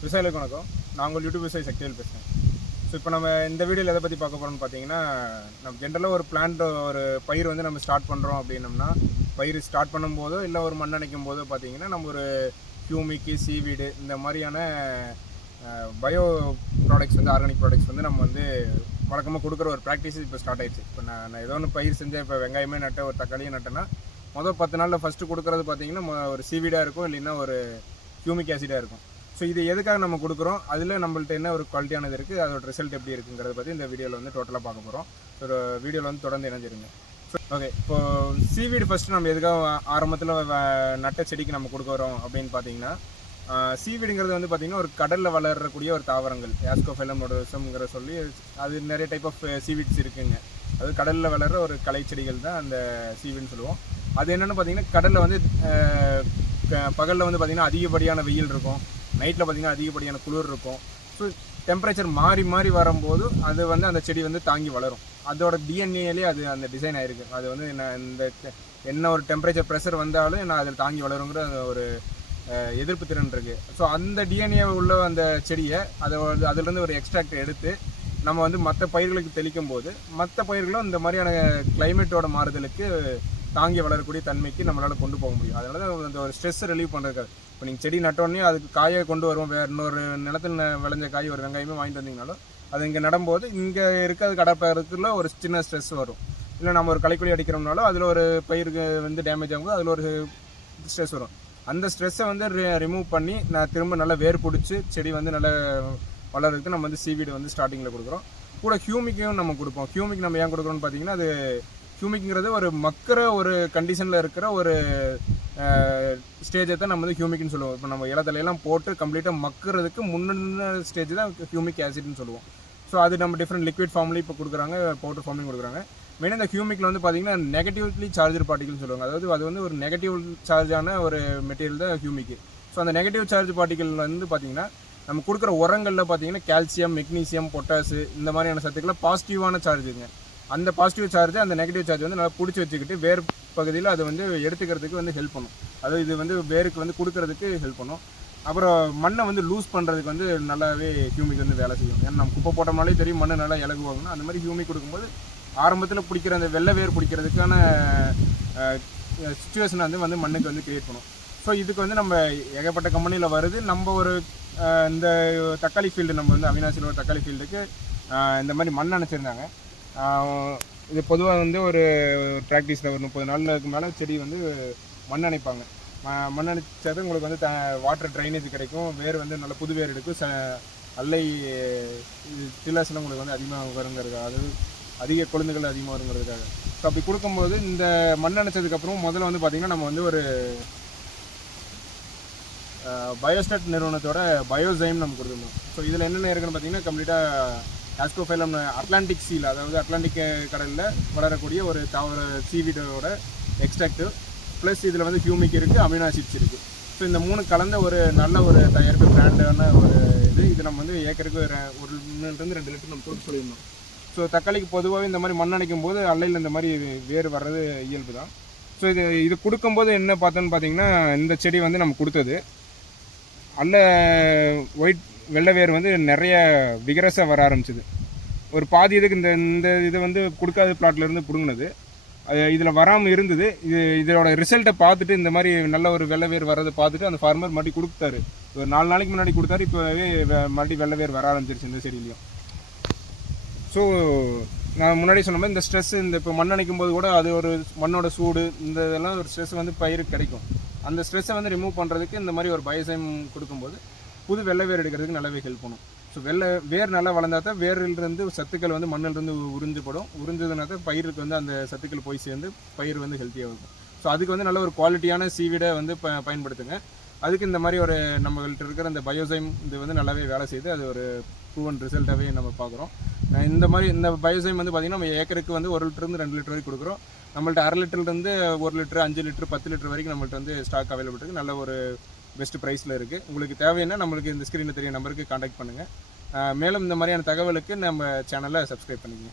விவசாயிகளுக்கு வணக்கம். நான் உங்கள் யூடியூப் விவசாயி சக்திவேல் பேசுகிறேன். ஸோ இப்போ நம்ம இந்த வீடியோவில் எதை பற்றி பார்க்க போகிறோம்னு பார்த்தீங்கன்னா, நம்ம ஜென்ரலாக ஒரு பயிர் வந்து நம்ம ஸ்டார்ட் பண்ணுறோம் அப்படின்னம்னா, பயிர் ஸ்டார்ட் பண்ணும்போதோ இல்லை ஒரு மண் அணைக்கும் போதோ பார்த்தீங்கன்னா, நம்ம ஒரு ஹியூமிக்கு, சீவீடு இந்த மாதிரியான பயோ ப்ராடக்ட்ஸ் வந்து ஆர்கானிக் ப்ராடக்ட்ஸ் வந்து நம்ம வந்து வழக்கமாக கொடுக்குற ஒரு ப்ராக்டிஸ் இப்போ ஸ்டார்ட் ஆயிடுச்சு. இப்போ நான் ஏதோ ஒன்று பயிர் செஞ்சேன், இப்போ வெங்காயமே நட்டேன், ஒரு தக்காளியும் நட்டேன்னா, மொதல் 10 நாளில் ஃபஸ்ட்டு கொடுக்குறது பார்த்தீங்கன்னா ஒரு சீவீடாக இருக்கும், இல்லைன்னா ஒரு ஹியூமிக் ஆசிடாக இருக்கும். ஸோ இது எதுக்காக நம்ம கொடுக்குறோம், அதில் நம்மள்ட்ட என்ன ஒரு குவாலிட்டியானது இருக்குது, அதோட ரிசல்ட் எப்படி இருக்குங்கிறத பற்றி இந்த வீடியோவில் வந்து டோட்டலாக பார்க்க போகிறோம். ஸோ வீடியோவில் வந்து தொடர்ந்து இணைஞ்சிருங்க. ஸோ ஓகே, இப்போது சீவீடு ஃபஸ்ட்டு நம்ம எதுக்காக ஆரம்பத்தில் நட்ட செடிக்கு நம்ம கொடுக்குறோம் அப்படின்னு பார்த்தீங்கன்னா, சீவீடுங்கிறது வந்து பார்த்திங்கன்னா ஒரு கடலில் வளரக்கூடிய ஒரு தாவரங்கள், ஆஸ்கோஃபைலம் நோடோசம்ங்கிற சொல்லி அது நிறைய டைப் ஆஃப் சீவீட்ஸ் இருக்குங்க. அது கடலில் வளர்கிற ஒரு களை செடிகள் தான் அந்த சீவீடுன்னு சொல்லுவோம். அது என்னென்னு பார்த்தீங்கன்னா, கடலில் வந்து பகலில் வந்து பார்த்திங்கன்னா அதிகப்படியான வெயில் இருக்கும், நைட்டில் பார்த்திங்கன்னா அதிகப்படியான குளிர் இருக்கும். ஸோ டெம்பரேச்சர் மாறி மாறி வரும்போது அது வந்து அந்த செடி வந்து தாங்கி வளரும். அதோட டிஎன்ஏலே அது அந்த டிசைன் ஆகிருக்கு. அது வந்து என்ன ஒரு டெம்பரேச்சர் ப்ரெஷர் வந்தாலும் நான் அதில் தாங்கி வளருங்கிற ஒரு எதிர்ப்பு திறன் இருக்குது. ஸோ அந்த டிஎன்ஏ உள்ள அந்த செடியை அதிலிருந்து ஒரு எக்ஸ்ட்ராக்ட் எடுத்து நம்ம வந்து மற்ற பயிர்களுக்கு தெளிக்கும் போது மற்ற பயிர்களும் இந்த மாதிரியான கிளைமேட்டோட மாறுதலுக்கு தாங்கி வளரக்கூடிய தன்மைக்கு நம்மளால் கொண்டு போக முடியும். அதனால தான் அந்த ஒரு ஸ்ட்ரெஸ் ரிலீவ் பண்ணுறதுக்காக. இப்போ நீங்கள் செடி நட்டோடனே அதுக்கு காயை கொண்டு வருவோம், வேறு இன்னொரு நிலத்தில் விளைஞ்ச காய் ஒரு வெங்காயமே வாங்கிட்டு வந்தீங்கனாலும் அது இங்கே நடும்போது இங்கே இருக்கிறது கடற்பயறதுக்குள்ள ஒரு சின்ன ஸ்ட்ரெஸ் வரும். இல்லை நம்ம ஒரு களைக்குழி அடிக்கிறோம்னாலும் அதில் ஒரு பயிருக்கு வந்து டேமேஜ் ஆகும்போது அதில் ஒரு ஸ்ட்ரெஸ் வரும். அந்த ஸ்ட்ரெஸ்ஸை வந்து ரிமூவ் பண்ணி நான் திரும்ப நல்லா வேர் பிடிச்சி செடி வந்து நல்லா வளர்றதுக்கு நம்ம வந்து சீவீடு வந்து ஸ்டார்டிங்கில் கொடுக்குறோம். கூட ஹியூமிக்கையும் நம்ம கொடுப்போம். ஹியூமிக் நம்ம ஏன் கொடுக்குறோன்னு பார்த்தீங்கன்னா, அது ஹியூமிக்ங்கிறது ஒரு மக்கிற ஒரு கண்டிஷனில் இருக்கிற ஒரு ஸ்டேஜை தான் நம்ம வந்து ஹியூமிக்னு சொல்லுவோம். இப்போ நம்ம இலத்தலையெல்லாம் போட்டு கம்ப்ளீட்டாக மக்கிறதுக்கு முன்ன ஸ்டேஜ் தான் ஹியூமிக் ஆசிட்னு சொல்லுவோம். ஸோ அது நம்ம டிஃப்ரெண்ட் லிக்விட் ஃபார்ம்லேயும் இப்போ கொடுக்குறாங்க, பவுடர் ஃபார்ம்லையும் கொடுக்குறாங்க. மெயினாக இந்த ஹியூமிக்கில் வந்து பார்த்திங்கன்னா நெகட்டிவ்லி சார்ஜர் பார்ட்டிகல்னு சொல்லுவாங்க. அதாவது அது வந்து ஒரு நெகட்டிவ் சார்ஜான ஒரு மெட்டீரியல் தான் ஹியூமிக்கு. ஸோ அந்த நெகட்டிவ் சார்ஜ் பார்ட்டிகல் வந்து பார்த்திங்கன்னா நம்ம கொடுக்குற உரங்களில் பார்த்திங்கன்னா கால்சியம், மெக்னீசியம், பொட்டாசு இந்த மாதிரியான சத்துக்களை பாசிட்டிவான சார்ஜுங்க. அந்த பாசிட்டிவ் சார்ஜ் அந்த நெகட்டிவ் சார்ஜ் வந்து நல்லா பிடிச்சி வச்சுக்கிட்டு வேர் பகுதியில் அது வந்து எடுத்துக்கிறதுக்கு வந்து ஹெல்ப் பண்ணும். அதாவது இது வந்து வேருக்கு வந்து கொடுக்கறதுக்கு ஹெல்ப் பண்ணும். அப்புறம் மண்ணை வந்து லூஸ் பண்ணுறதுக்கு வந்து நல்லாவே ஹியூமிக் வந்து வேலை செய்யும். ஏன்னா நம்ம குப்பை போட்டோம்னாலே தெரியும் மண்ணு நல்லா இலகுவாகணும். அந்த மாதிரி ஹியூமிக் கொடுக்கும்போது ஆரம்பத்தில் பிடிக்கிற அந்த வெள்ளை வேர் பிடிக்கிறதுக்கான சுச்சுவேஷனை வந்து மண்ணுக்கு வந்து கிரியேட் பண்ணும். ஸோ இதுக்கு வந்து நம்ம ஏகப்பட்ட கம்பெனியில் வருது. நம்ம ஒரு இந்த தக்காளி ஃபீல்டு, நம்ம வந்து அவினாசியில் ஒரு தக்காளி ஃபீல்டுக்கு இந்த மாதிரி மண் அணைச்சிருந்தாங்க. இது பொதுவாக வந்து ஒரு ப்ராக்டிஸில் ஒரு 30 நாளுக்கு மேலே செடி வந்து மண் அணைப்பாங்க. மண் அணைச்சது உங்களுக்கு வந்து வாட்டர் ட்ரைனேஜ் கிடைக்கும், வேர் வந்து நல்ல புது வேர் எடுக்கும், அல்லை டில்லர்ஸ்லாம் உங்களுக்கு வந்து அதிகமாக வருங்கிறதுக்காக, அதாவது அதிக கொழுந்துகள் அதிகமாக வருங்கிறதுக்காக. ஸோ அப்படி கொடுக்கும்போது இந்த மண் அணைச்சதுக்கப்புறம் முதல்ல வந்து பார்த்திங்கன்னா நம்ம வந்து ஒரு பயோஸ்டாட் நிறுவனத்தோட பயோசைம் நம்ம கொடுத்துருந்தோம். ஸோ இதில் என்னென்ன இருக்குன்னு பார்த்தீங்கன்னா கம்ப்ளீட்டாக ஆஸ்கோஃபைலம் அட்லாண்டிக் சீல், அதாவது அட்லாண்டிக் கடலில் வளரக்கூடிய ஒரு தாவர சீவீடோட எக்ஸ்ட்ராக்டிவ் ப்ளஸ் இதில் வந்து ஹியூமிக் இருக்குது, அமினோ ஆசிட்ஸ் இருக்குது. ஸோ இந்த 3 கலந்த ஒரு நல்ல ஒரு தயாரிப்பு பிராண்டான ஒரு இது நம்ம வந்து ஏக்கருக்கு 1-2 லிட்டர் நம்ம கொடுத்து சொல்லியிருந்தோம். ஸோ தக்காளிக்கு பொதுவாகவே இந்த மாதிரி மண் அணைக்கும் போது அல்லையில் இந்த மாதிரி வேர் வர்றது இயல்பு தான். ஸோ இது கொடுக்கும்போது என்ன பார்த்தோன்னு பார்த்தீங்கன்னா, இந்த செடி வந்து நம்ம கொடுத்தது அல்ல ஒயிட் வெள்ளை வேர் வந்து நிறைய விகரஸாக வர ஆரம்பிச்சிது. ஒரு பாதி இதுக்கு இந்த இது வந்து கொடுக்காத பிளாட்லேருந்து பிடுங்கினது இதில் வராமல் இருந்தது. இதோட ரிசல்ட்டை பார்த்துட்டு இந்த மாதிரி நல்ல ஒரு வெள்ளை வேர் வர்றதை பார்த்துட்டு அந்த ஃபார்மர் மறுபடியும் கொடுத்தாரு. ஒரு 4 நாளைக்கு முன்னாடி கொடுத்தாரு. இப்போவே மறுபடியும் வெள்ளை வேர் வர ஆரம்பிச்சிருச்சு இந்த செடியிலையும். ஸோ நான் முன்னாடி சொன்ன மாதிரி இந்த ஸ்ட்ரெஸ், இந்த இப்போ மண் அணைக்கும் போது கூட அது ஒரு மண்ணோட சூடு, இந்த இதெல்லாம் ஒரு ஸ்ட்ரெஸ் வந்து பயிருக்கு கிடைக்கும். அந்த ஸ்ட்ரெஸ்ஸை வந்து ரிமூவ் பண்ணுறதுக்கு இந்த மாதிரி ஒரு பயோசைம் கொடுக்கும்போது புது வெள்ளை வேர் எடுக்கிறதுக்கு நல்லாவே ஹெல்ப் பண்ணும். ஸோ வேர் நல்லா வளர்ந்தா தான் வேரிலிருந்து சத்துக்கள் வந்து மண்ணிலிருந்து உறிஞ்சதுனா தான் பயிருக்கு வந்து அந்த சத்துக்கள் போய் சேர்ந்து பயிர் வந்து ஹெல்த்தியாக இருக்கும். ஸோ அதுக்கு வந்து நல்ல ஒரு குவாலிட்டியான சீவீடை வந்து பயன்படுத்துங்க. அதுக்கு இந்த மாதிரி ஒரு நம்மள்கிட்ட இருக்கிற இந்த பயோசைம் இது வந்து நல்லாவே வேலை செய்து அது ஒரு ப்ரூவன் ரிசல்ட்டாகவே நம்ம பார்க்குறோம். இந்த பயோசைம் வந்து பார்த்திங்கன்னா நம்ம ஏக்கருக்கு வந்து 1 லிட்டருந்து 2 லிட்டர் வரைக்கும் கொடுக்குறோம். நம்மள்ட்ட 1/2 லிட்டர்லேருந்து 1 லிட்டர், 5 லிட்டர், 10 லிட்டர் வரைக்கும் நம்மள்ட்ட வந்து ஸ்டாக் அவைலபிள் இருக்குது. நல்ல ஒரு பெஸ்ட் ப்ரைஸில் இருக்குது. உங்களுக்கு தேவைன்னா நம்மளுக்கு இந்த ஸ்க்ரீனில் தெரிய நம்பருக்கு காண்டாக்ட் பண்ணுங்கள். மேலும் இந்த மாதிரியான தகவலுக்கு நம்ம சேனலை சப்ஸ்கிரைப் பண்ணிக்கங்க.